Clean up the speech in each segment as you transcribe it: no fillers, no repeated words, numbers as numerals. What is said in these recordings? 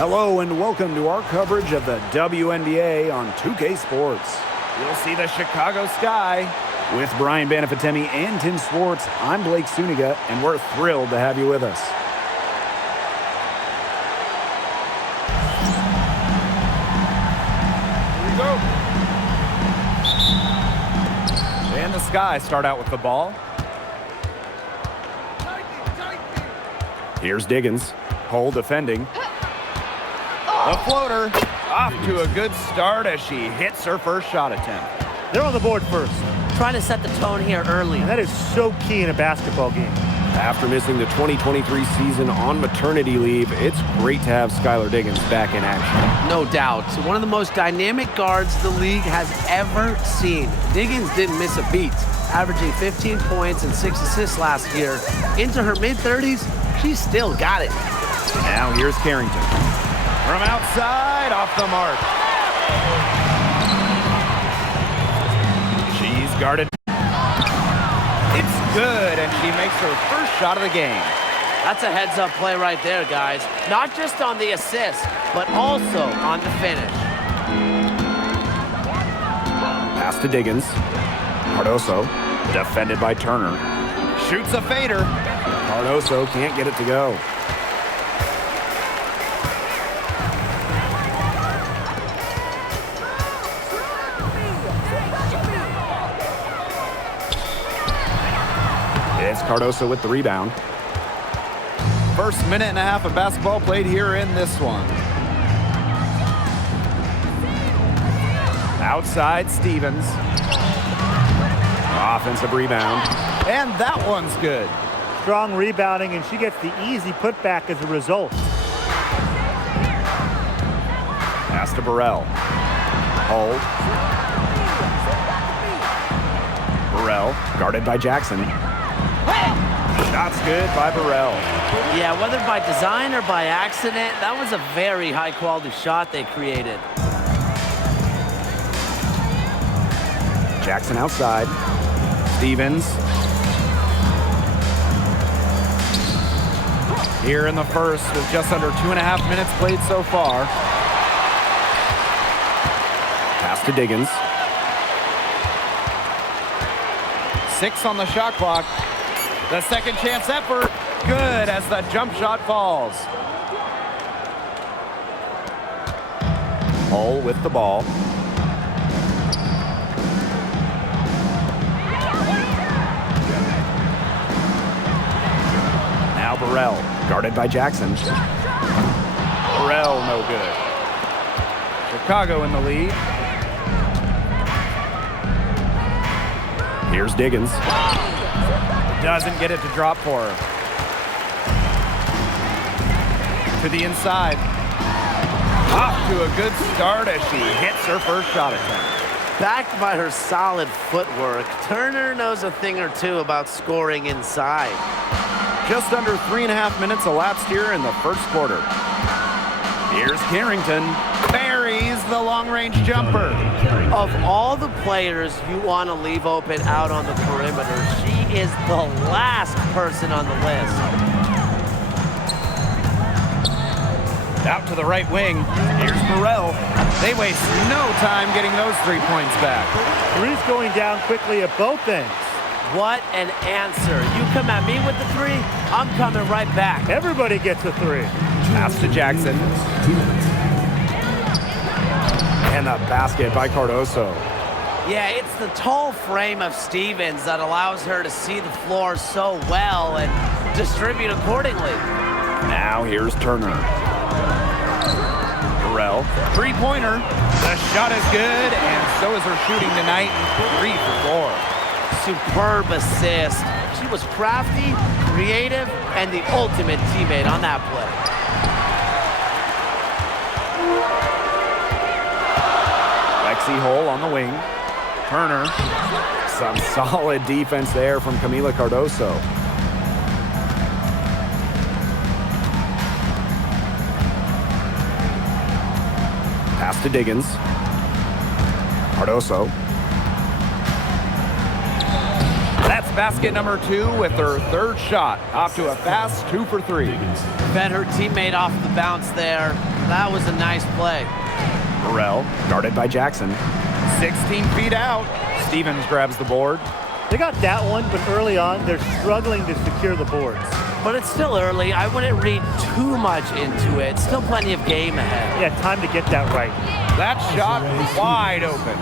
Hello and welcome to our coverage of the WNBA on 2K Sports. You'll see the Chicago sky. With Brian Banafitemi and Tim Swartz, I'm Blake Suniga, and we're thrilled to have you with us. Here we go. And the Sky start out with the ball. Here's Diggins. Hole defending. The floater off to a good start as she hits her first shot attempt. They're on the board first. Trying to set the tone here early. And that is so key in a basketball game. After missing the 2023 season on maternity leave, it's great to have Skylar Diggins back in action. No doubt. One of the most dynamic guards the league has ever seen. Diggins didn't miss a beat, averaging 15 points and 6 assists last year. Into her mid-30s, she's still got it. Now here's Carrington. From outside, off the mark. She's guarded. It's good, and she makes her first shot of the game. That's a heads-up play right there, guys. Not just on the assist, but also on the finish. Pass to Diggins. Cardoso, defended by Turner. Shoots a fader. Cardoso can't get it to go. It's Cardoso with the rebound. First minute and a half of basketball played here in this one. Outside, Stevens. Offensive rebound. And that one's good. Strong rebounding, and she gets the easy putback as a result. Pass to Burrell. Hold. Burrell, guarded by Jackson. Shot's good by Burrell. Yeah, whether by design or by accident, that was a very high-quality shot they created. Jackson outside. Stevens. Here in the first with just under 2.5 minutes played so far. Pass to Diggins. 6 on the shot clock. The second chance effort, good as the jump shot falls. Hull with the ball. Now Burrell, guarded by Jackson. Burrell, no good. Chicago in the lead. Here's Diggins. Doesn't get it to drop for her. To the inside. Off to a good start as she hits her first shot attempt. Backed by her solid footwork, Turner knows a thing or two about scoring inside. Just under 3.5 minutes elapsed here in the first quarter. Here's Carrington. Buries the long-range jumper. Of all the players you want to leave open out on the perimeter, she is the last person on the list. Out to the right wing. Here's Burrell. They waste no time getting those 3 points back. Three's going down quickly at both ends. What an answer. You come at me with the three, I'm coming right back. Everybody gets a three. Pass to Jackson. And the basket by Cardoso. Yeah, it's the tall frame of Stevens that allows her to see the floor so well and distribute accordingly. Now here's Turner. Burrell, three-pointer. The shot is good, and so is her shooting tonight. 3 for 4. Superb assist. She was crafty, creative, and the ultimate teammate on that play. Lexi Hole on the wing. Turner. Some solid defense there from Camila Cardoso. Pass to Diggins. Cardoso. That's basket number 2 with her third shot. Off to a fast 2 for 3. Fed her teammate off the bounce there. That was a nice play. Burrell, guarded by Jackson. 16 feet out. Stevens grabs the board. They got that one, but early on, they're struggling to secure the boards. But it's still early. I wouldn't read too much into it. Still plenty of game ahead. Yeah, time to get that right. That shot wide open.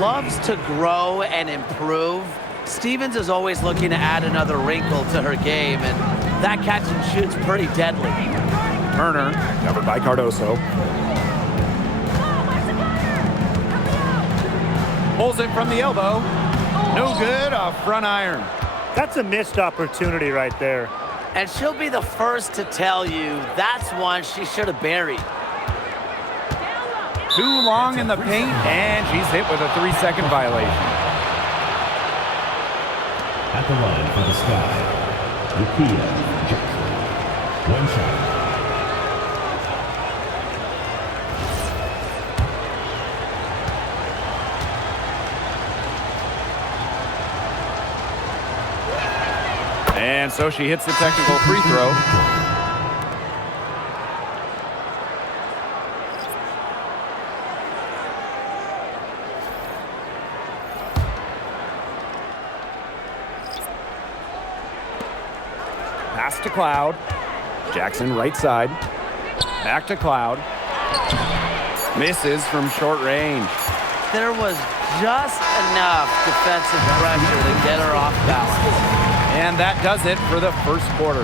Loves to grow and improve. Stevens is always looking to add another wrinkle to her game, and that catch and shoot's pretty deadly. Turner, covered by Cardoso. Pulls it from the elbow. No good, a front iron. That's a missed opportunity right there. And she'll be the first to tell you that's one she should have buried. Too long in the paint, and she's hit with a 3-second violation. At the line for the Sky, Rukia Jackson. One shot. And so she hits the technical free throw. Pass to Cloud. Jackson right side. Back to Cloud. Misses from short range. There was just enough defensive pressure to get her off balance. And that does it for the first quarter.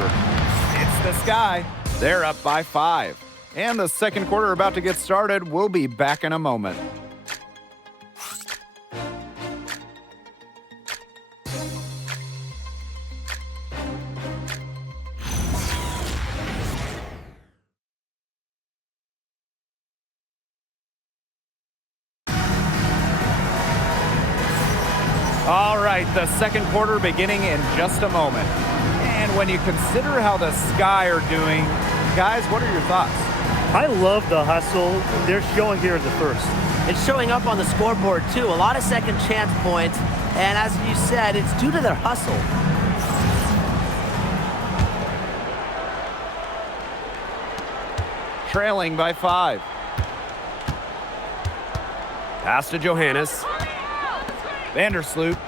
It's the Sky. They're up by 5. And the second quarter about to get started. We'll be back in a moment. All right, the second quarter beginning in just a moment. And when you consider how the Sky are doing, guys, what are your thoughts? I love the hustle they're showing here in the first. It's showing up on the scoreboard, too. A lot of second chance points. And as you said, it's due to their hustle. Trailing by 5. Pass to Johannes. Vandersloot.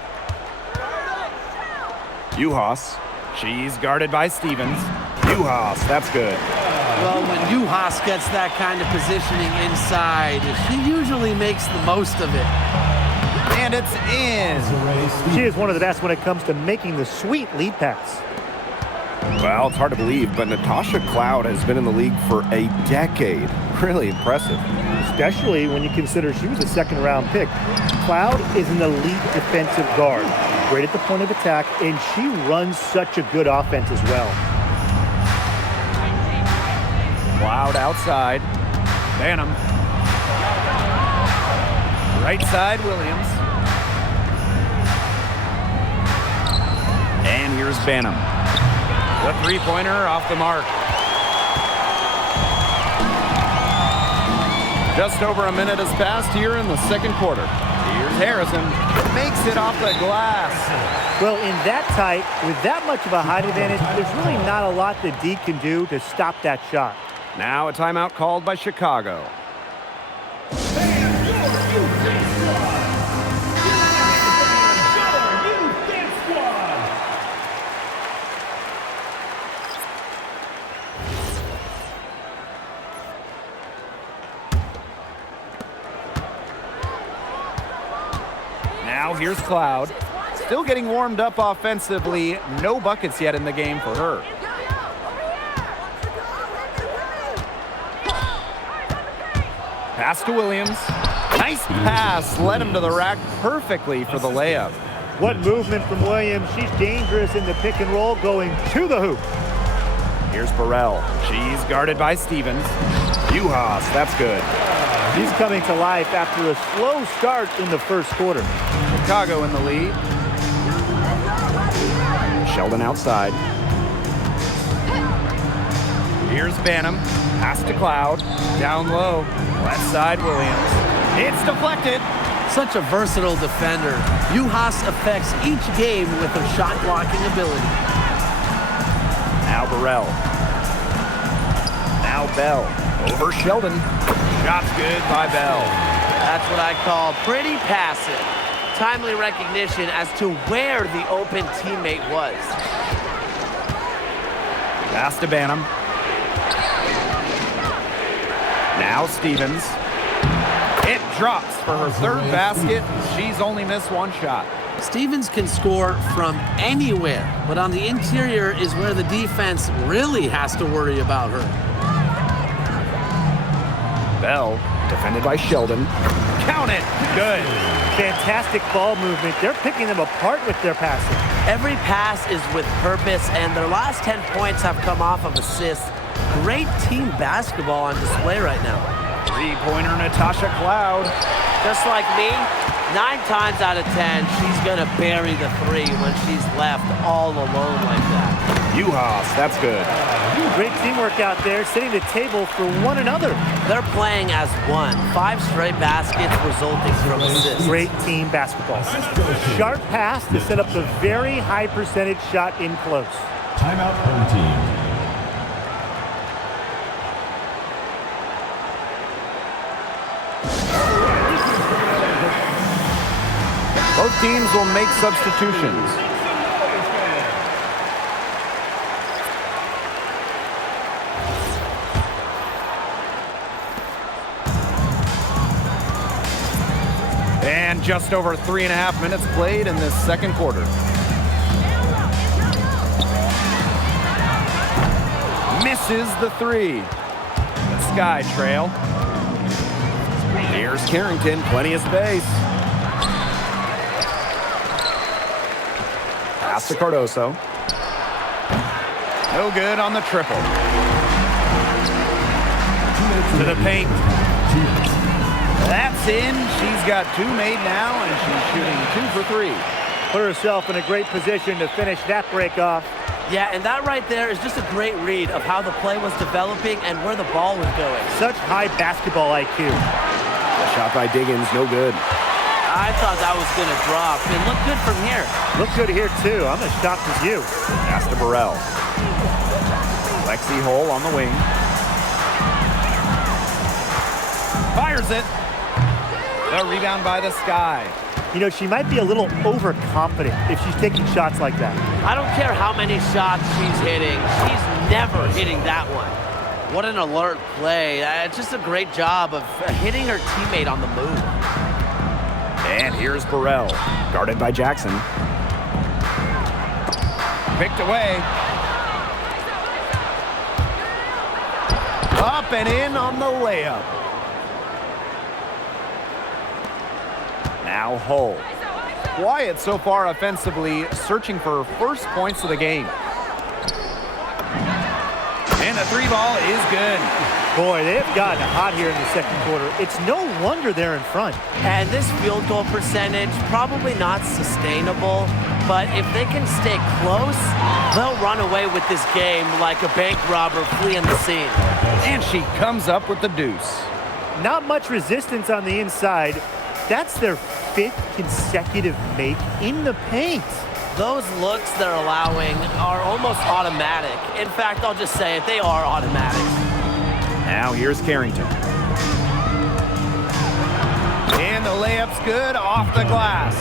Juhas. She's guarded by Stevens. Juhas, that's good. Well, when Juhas gets that kind of positioning inside, she usually makes the most of it. And it's in. She is one of the best when it comes to making the sweet lead pass. Well, it's hard to believe, but Natasha Cloud has been in the league for a decade. Really impressive. Especially when you consider she was a second-round pick. Cloud is an elite defensive guard, great at the point of attack, and she runs such a good offense as well. Cloud outside. Banham. Right side, Williams. And here's Banham. The three-pointer off the mark. Just over a minute has passed here in the second quarter. Here's Harrison. Makes it off the glass. Well, in that tight, with that much of a height advantage, there's really not a lot that D can do to stop that shot. Now a timeout called by Chicago. Now here's Cloud. Still getting warmed up offensively. No buckets yet in the game for her. Pass to Williams. Nice pass. Led him to the rack perfectly for the layup. What movement from Williams. She's dangerous in the pick and roll going to the hoop. Here's Burrell. She's guarded by Stevens. Juhas, that's good. She's coming to life after a slow start in the first quarter. Chicago in the lead. Sheldon outside. Here's Banham. Pass to Cloud. Down low. Left side, Williams. It's deflected. Such a versatile defender. Juhas affects each game with her shot blocking ability. Now Burrell. Now Bell. Over Sheldon. Shot's good by Bell. That's what I call pretty passive. Timely recognition as to where the open teammate was. Pass to Banham. Now Stevens. It drops for her third basket. She's only missed one shot. Stevens can score from anywhere, but on the interior is where the defense really has to worry about her. Bell, defended by Sheldon. Count it. Good. Fantastic ball movement. They're picking them apart with their passing. Every pass is with purpose, and their last 10 points have come off of assists. Great team basketball on display right now. Three-pointer Natasha Cloud. Just like me, 9 times out of 10, she's going to bury the three when she's left all alone like that. Juhas, that's good. Great teamwork out there, setting the table for one another. They're playing as one. 5 straight baskets resulting from assists. Great team basketball. Sharp pass to set up the very high percentage shot in close. Timeout home team. Both teams will make substitutions. And just over 3.5 minutes played in this second quarter. Misses the three. The Sky trail. Here's Carrington, plenty of space. Pass to Cardoso. No good on the triple. To the paint. That's in. She's got 2 made now, and she's shooting 2 for 3. Put herself in a great position to finish that break off. Yeah, and that right there is just a great read of how the play was developing and where the ball was going. Such high basketball IQ. The shot by Diggins, no good. I thought that was going to drop. It looked good from here. Look good here, too. I'm as shocked as you. Pass to Burrell. Lexi Hole on the wing. Fires it. The rebound by the Sky. You know, she might be a little overconfident if she's taking shots like that. I don't care how many shots she's hitting. She's never hitting that one. What an alert play. It's just a great job of hitting her teammate on the move. And here's Burrell, guarded by Jackson. Picked away. Up and in on the layup. Now Hull. Quiet so far offensively, searching for first points of the game. And the 3 ball is good. Boy, they have gotten hot here in the second quarter. It's no wonder they're in front. And this field goal percentage, probably not sustainable, but if they can stay close, they'll run away with this game like a bank robber fleeing the scene. And she comes up with the deuce. Not much resistance on the inside. That's their 5th consecutive make in the paint. Those looks they're allowing are almost automatic. In fact, I'll just say it, they are automatic. Now here's Carrington. And the layup's good off the glass.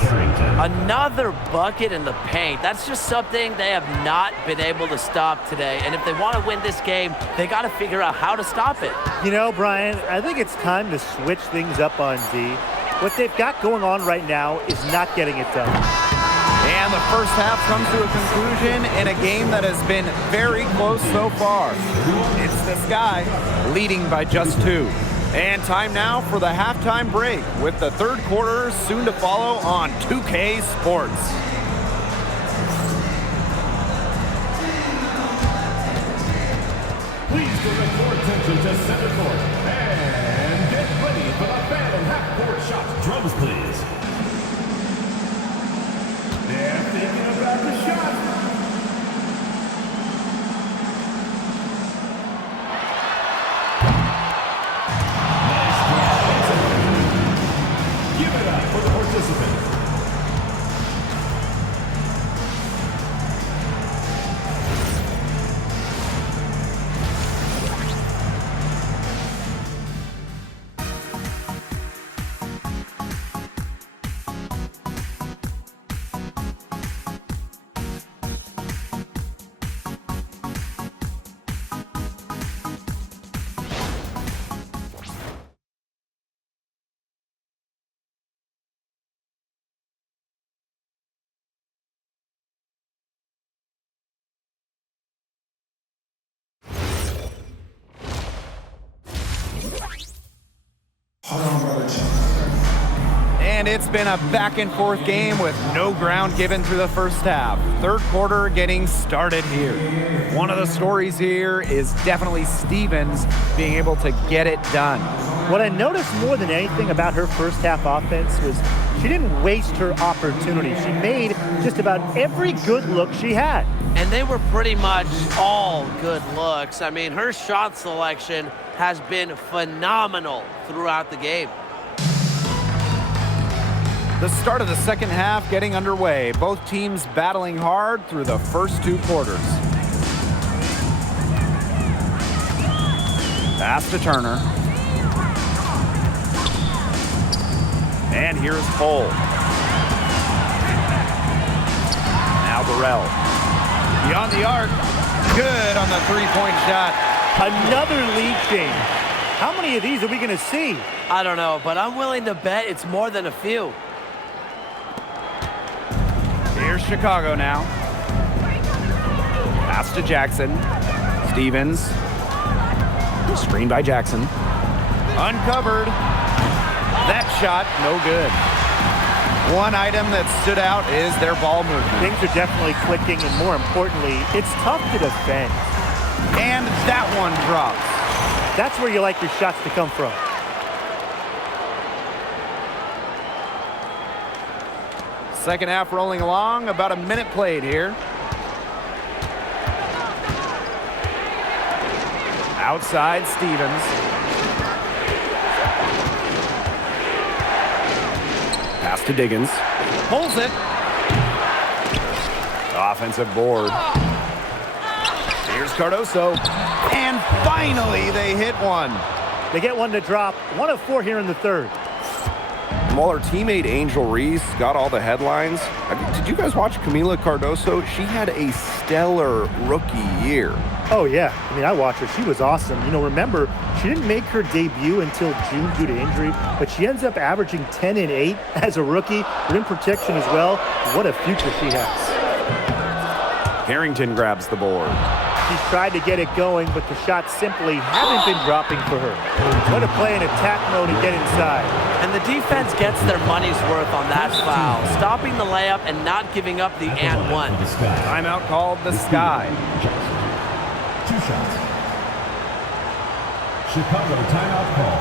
Another bucket in the paint. That's just something they have not been able to stop today. And if they want to win this game, they got to figure out how to stop it. You know, Brian, I think it's time to switch things up on D. What they've got going on right now is not getting it done. And the first half comes to a conclusion in a game that has been very close so far. It's the Sky leading by just 2. And time now for the halftime break with the third quarter soon to follow on 2K Sports. Please direct your attention to center court and get ready for the Phantom half-court shot. Drums, please. They're thinking about the shot. Nice drive. Give it up for the And it's been a back-and-forth game with no ground given through the first half. Third quarter getting started here. One of the stories here is definitely Stevens being able to get it done. What I noticed more than anything about her first half offense was she didn't waste her opportunity. She made just about every good look she had. And they were pretty much all good looks. I mean, her shot selection has been phenomenal throughout the game. The start of the second half getting underway. Both teams battling hard through the first two quarters. Pass to Turner. And here's Cole. Now Burrell. Beyond the arc. Good on the three-point shot. Another lead change. How many of these are we going to see? I don't know, but I'm willing to bet it's more than a few. Here's Chicago now. Pass to Jackson. Stevens. Screen by Jackson. Uncovered. That shot, no good. One item that stood out is their ball movement. Things are definitely clicking, and more importantly, it's tough to defend. And that one drops. That's where you like your shots to come from. Second half rolling along, about a minute played here. Outside Stevens. Pass to Diggins. Pulls it. Offensive board. Here's Cardoso. And finally they hit one. They get one to drop. 1 of 4 here in the third. While her teammate Angel Reese got all the headlines, did you guys watch Camila Cardoso? She had a stellar rookie year. Oh, yeah. I mean, I watched her. She was awesome. You know, remember, she didn't make her debut until June due to injury, but she ends up averaging 10 and 8 as a rookie. Rim protection as well. What a future she has. Harrington grabs the board. She's tried to get it going, but the shots simply haven't been dropping for her. What a play in attack mode and get inside. And the defense gets their money's worth on that foul, stopping the layup and not giving up the and one. Timeout called the Sky. 2 shots. Chicago timeout call.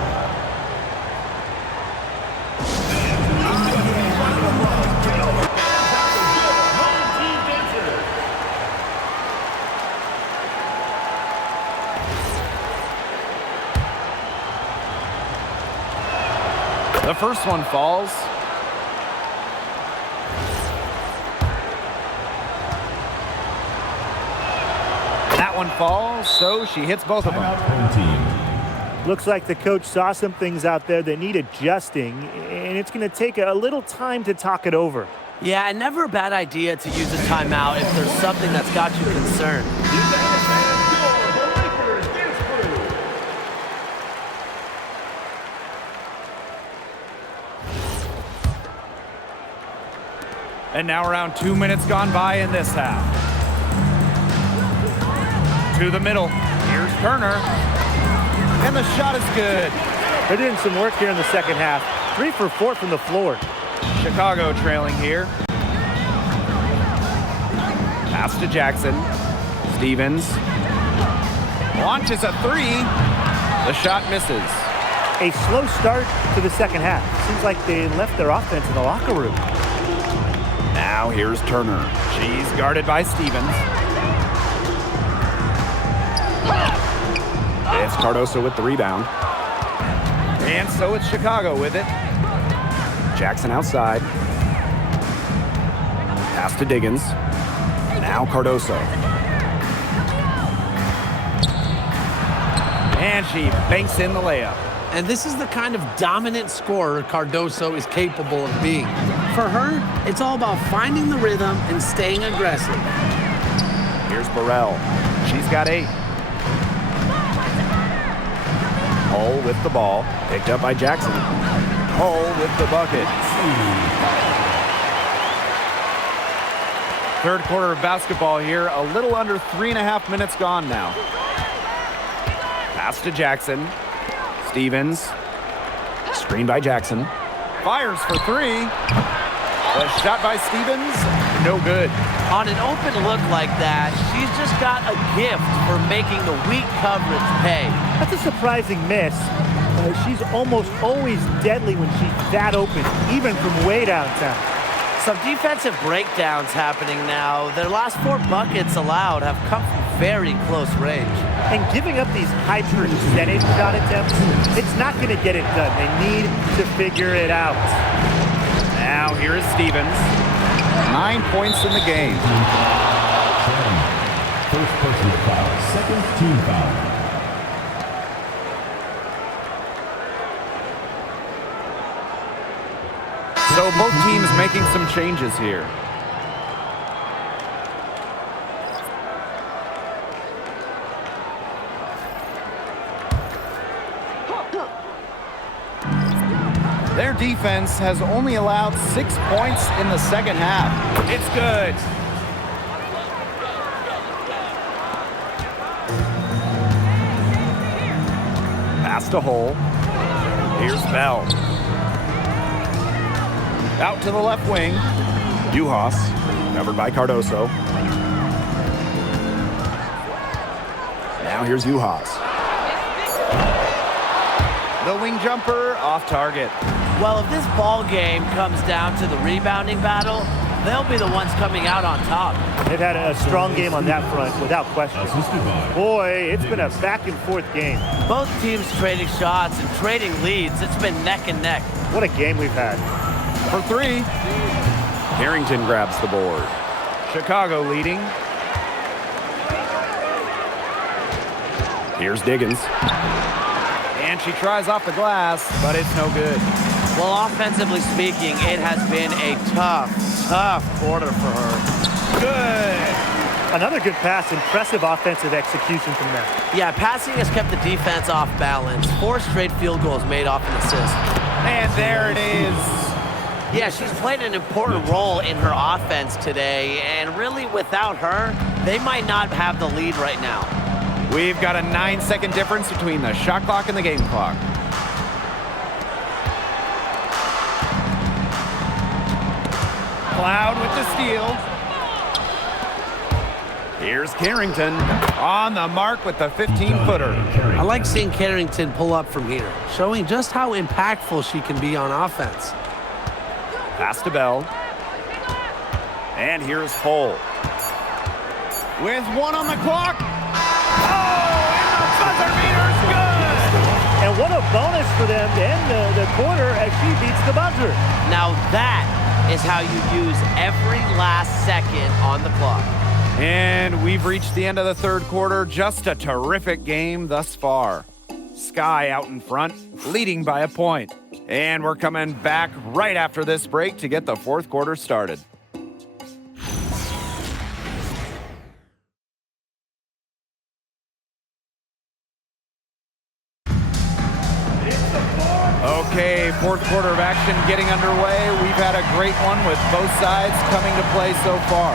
The first one falls. That one falls, so she hits both of them. Looks like the coach saw some things out there that need adjusting, and it's going to take a little time to talk it over. Yeah, and never a bad idea to use a timeout if there's something that's got you concerned. And now around 2 minutes gone by in this half. To the middle. Here's Turner. And the shot is good. They're doing some work here in the second half. 3 for 4 from the floor. Chicago trailing here. Pass to Jackson. Stevens. Launches a 3. The shot misses. A slow start to the second half. Seems like they left their offense in the locker room. Now here's Turner. She's guarded by Stevens. It's Cardoso with the rebound. And so it's Chicago with it. Jackson outside. Pass to Diggins. Now Cardoso. And she banks in the layup. And this is the kind of dominant scorer Cardoso is capable of being. For her, it's all about finding the rhythm and staying aggressive. Here's Burrell. She's got 8. Hull with the ball. Picked up by Jackson. Hull with the bucket. Third quarter of basketball here. A little under 3.5 minutes gone now. Pass to Jackson. Stevens. Screen by Jackson. Fires for three. The shot by Stevens, no good. On an open look like that, she's just got a gift for making the weak coverage pay. That's a surprising miss. She's almost always deadly when she's that open, even from way downtown. Some defensive breakdowns happening now. Their last 4 buckets allowed have come from very close range. And giving up these high percentage shot attempts, it's not going to get it done. They need to figure it out. Now here is Stevens. 9 points in the game. First personal foul, second team foul. So both teams making some changes here. Their defense has only allowed 6 points in the second half. It's good. Pass to Hole. Here's Bell. Out to the left wing. Uhas, covered by Cardoso. Now here's Uhas. The wing jumper off target. Well, if this ball game comes down to the rebounding battle, they'll be the ones coming out on top. They've had a strong game on that front, without question. Boy, it's been a back-and-forth game. Both teams trading shots and trading leads. It's been neck and neck. What a game we've had. For three, Carrington grabs the board. Chicago leading. Here's Diggins. And she tries off the glass, but it's no good. Well, offensively speaking, it has been a tough quarter for her. Good. Another good pass. Impressive offensive execution from them. Yeah, passing has kept the defense off balance. 4 straight field goals made off an assist. And there it is. Yeah, she's played an important role in her offense today, and really without her, they might not have the lead right now. We've got a 9-second difference between the shot clock and the game clock. Cloud with the steal. Here's Carrington on the mark with the 15-footer. I like seeing Carrington pull up from here, showing just how impactful she can be on offense. Pass to Bell. And here's Hole. With 1 on the clock. Oh, and the buzzer beater's good. And what a bonus for them to end the quarter as she beats the buzzer. Now that is how you use every last second on the clock. And we've reached the end of the third quarter. Just a terrific game thus far. Sky out in front, leading by a point. And we're coming back right after this break to get the fourth quarter started. Okay, fourth quarter of action getting underway. We've had a great one with both sides coming to play so far.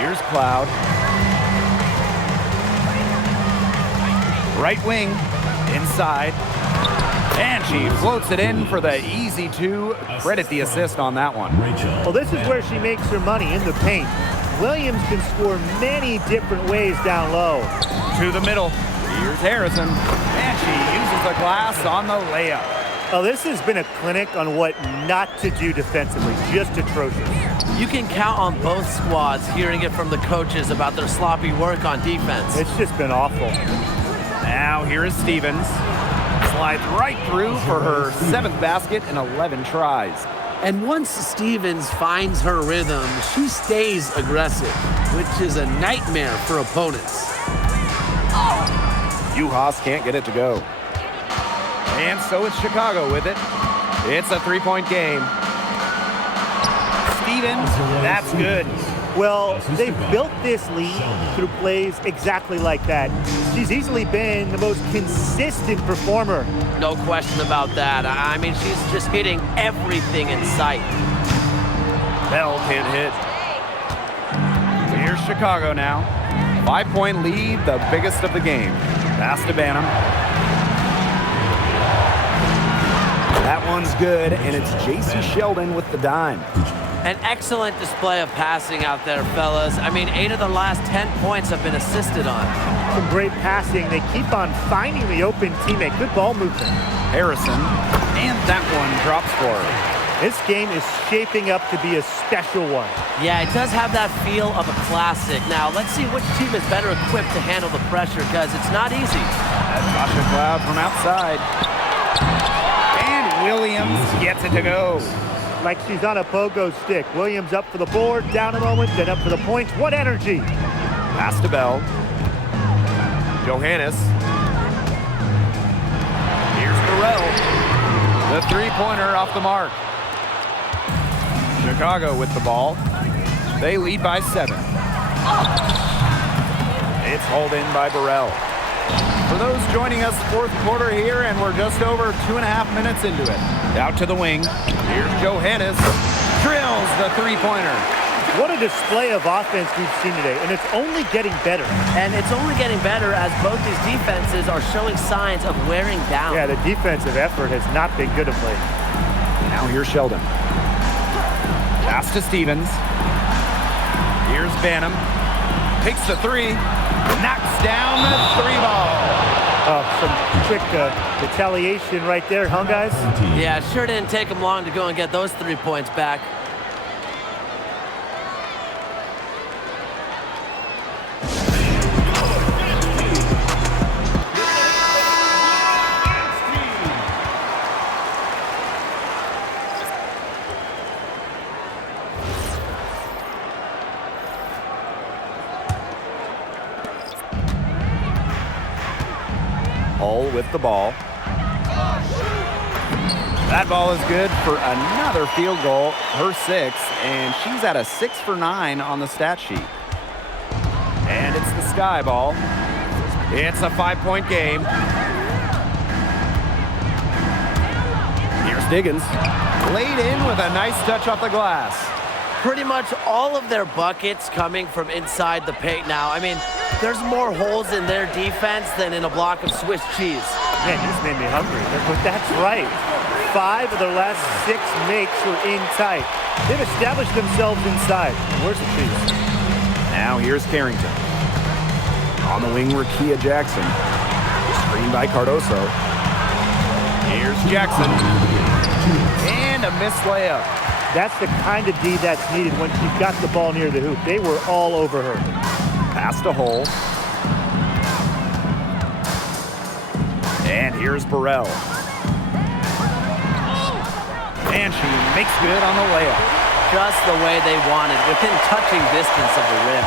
Here's Cloud. Right wing, inside. And she floats it in for the easy 2. Credit the assist on that one. Well, this is where she makes her money, in the paint. Williams can score many different ways down low. To the middle. Here's Harrison. And she uses the glass on the layup. Oh, this has been a clinic on what not to do defensively. Just atrocious. You can count on both squads hearing it from the coaches about their sloppy work on defense. It's just been awful. Now here is Stevens. Slides right through for her 7th basket in 11 tries. And once Stevens finds her rhythm, she stays aggressive, which is a nightmare for opponents. Uhas can't get it to go. And so it's Chicago with it. It's a 3-point game. Stevens, that's good. Well, they've built this lead through plays exactly like that. She's easily been the most consistent performer. No question about that. I mean, she's just hitting everything in sight. Bell can't hit. Here's Chicago now. 5-point lead, the biggest of the game. Pass to Banham. one's good, and it's J.C. Sheldon with the dime. An excellent display of passing out there, fellas. I mean, 8 of the last 10 points have been assisted on. Some great passing. They keep on finding the open teammate. Good ball movement. Harrison, and that one drops for her. This game is shaping up to be a special one. Yeah, it does have that feel of a classic. Now, let's see which team is better equipped to handle the pressure, because it's not easy. That's Sasha Cloud from outside. And Williams gets it to go. Like she's on a pogo stick. Williams up for the board, down a moment, then up for the points. What energy! Pass to Bell. Johannes. Here's Burrell. The three-pointer off the mark. Chicago with the ball. They lead by 7. It's hauled in by Burrell. For those joining us, fourth quarter here, and we're just over 2.5 minutes into it. Out to the wing. Here's Johannes. Drills the three-pointer. What a display of offense we've seen today, and it's only getting better. And it's only getting better as both these defenses are showing signs of wearing down. Yeah, the defensive effort has not been good of late. Now here's Sheldon. Pass to Stevens. Here's Banham. Takes the three. Knocks down the three ball. Some quick retaliation right there, huh, guys? Yeah, sure didn't take them long to go and get those 3 points back. Hull with the ball. That ball is good for another field goal, her 6th, and she's at a 6 for 9 on the stat sheet. And it's the Sky ball. It's a 5-point game. Here's Diggins. Laid in with a nice touch off the glass. Pretty much all of their buckets coming from inside the paint now. I mean, there's more holes in their defense than in a block of Swiss cheese. Man, you just made me hungry. But that's right. 5 of their last 6 makes were in tight. They've established themselves inside. Where's the cheese? Now here's Carrington. On the wing, Rakia Jackson. Screened by Cardoso. Here's Jackson. And a missed layup. That's the kind of D that's needed when she's got the ball near the hoop. They were all over her. Pass to Hull. And here's Burrell. And she makes good on the layup. Just the way they wanted, within touching distance of the rim.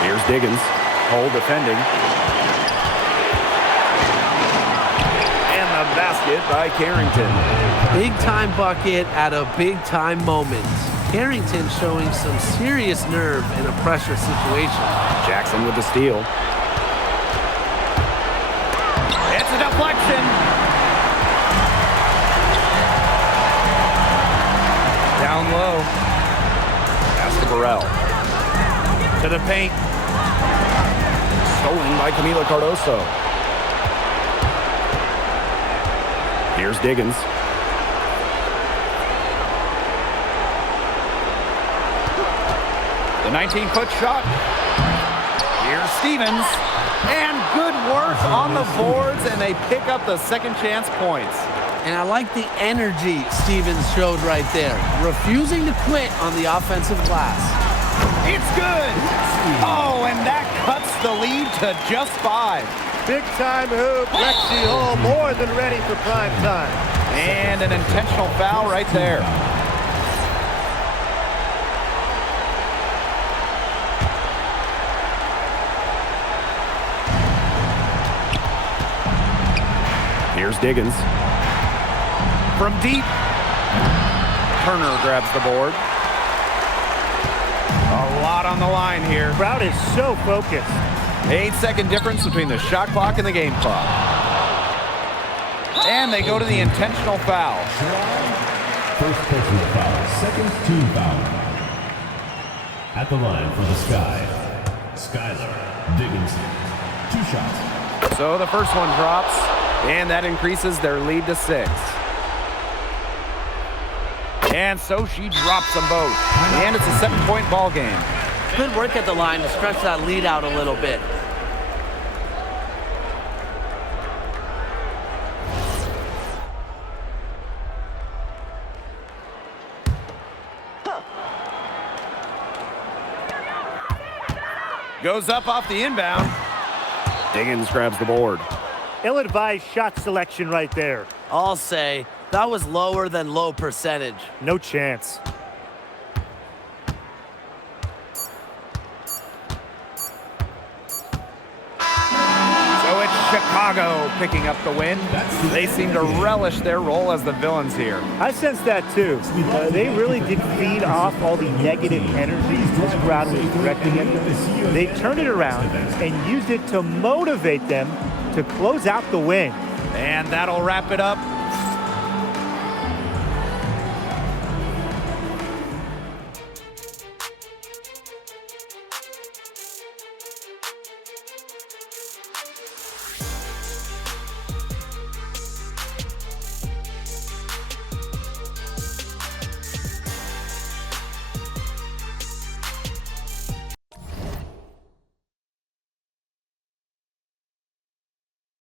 Here's Diggins. Hull defending. And the basket by Carrington. Big time bucket at a big time moment. Carrington showing some serious nerve in a pressure situation. Jackson with the steal. It's a deflection. Down low. Pass to Burrell. To the paint. Stolen by Camila Cardoso. Here's Diggins. The 19-foot shot. Here's Stevens. And good work on the boards, and they pick up the second chance points. And I like the energy Stevens showed right there, refusing to quit on the offensive glass. It's good. Oh, and that cuts the lead to just 5. Big time hoop. Lexi Hull more than ready for prime time. And an intentional foul right there. Here's Diggins. From deep. Turner grabs the board. A lot on the line here. Crowd is so focused. 8-second difference between the shot clock and the game clock. And they go to the intentional foul. First personal foul, second team foul. At the line for the Sky, Skylar Diggins. 2 shots. So the first one drops. And that increases their lead to 6. And so she drops them both. And it's a 7-point ball game. Good work at the line to stretch that lead out a little bit. Goes up off the inbound. Diggins grabs the board. Ill-advised shot selection right there. I'll say that was lower than low percentage. No chance. So it's Chicago picking up the win. They seem to relish their role as the villains here. I sense that too. They really did feed off all the negative energies this crowd was directing at them. They turned it around and used it to motivate them to close out the win. And that'll wrap it up